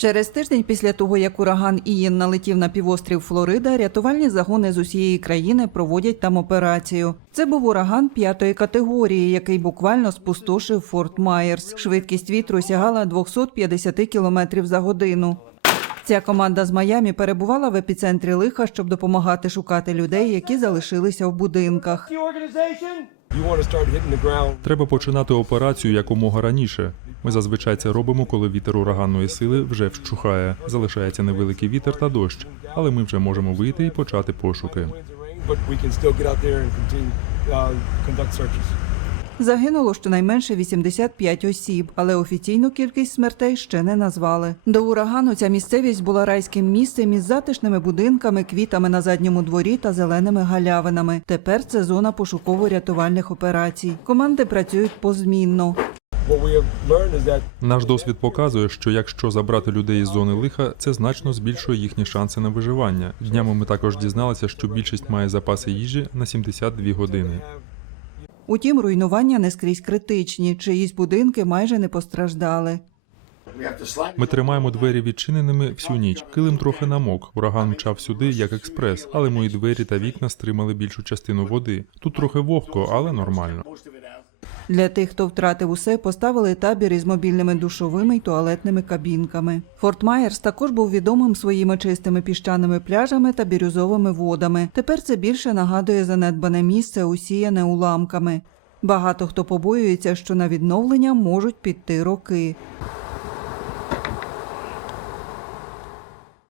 Через тиждень після того, як ураган Ієн налетів на півострів Флорида, рятувальні загони з усієї країни проводять там операцію. Це був ураган п'ятої категорії, який буквально спустошив Форт Майерс. Швидкість вітру сягала 250 км за годину. Ця команда з Майамі перебувала в епіцентрі лиха, щоб допомагати шукати людей, які залишилися в будинках. Треба починати операцію якомога раніше. Ми зазвичай це робимо, коли вітер ураганної сили вже вщухає. Залишається невеликий вітер та дощ, але ми вже можемо вийти і почати пошуки. Uh. Загинуло щонайменше 85 осіб, але офіційну кількість смертей ще не назвали. До урагану ця місцевість була райським місцем із затишними будинками, квітами на задньому дворі та зеленими галявинами. Тепер це зона пошуково-рятувальних операцій. Команди працюють позмінно. What we have learned is that Наш досвід показує, що якщо забрати людей із зони лиха, це значно збільшує їхні шанси на виживання. Днями ми також дізналися, що більшість має запаси їжі на 72 години. Утім, руйнування не скрізь критичні. Чиїсь будинки майже не постраждали. Ми тримаємо двері відчиненими всю ніч. Килим трохи намок. Ураган мчав сюди як експрес, але мої двері та вікна стримали більшу частину води. Тут трохи вогко, але нормально. Для тих, хто втратив усе, поставили табір із мобільними душовими й туалетними кабінками. Форт Майерс також був відомим своїми чистими піщаними пляжами та бірюзовими водами. Тепер це більше нагадує занедбане місце, усіяне уламками. Багато хто побоюється, що на відновлення можуть піти роки.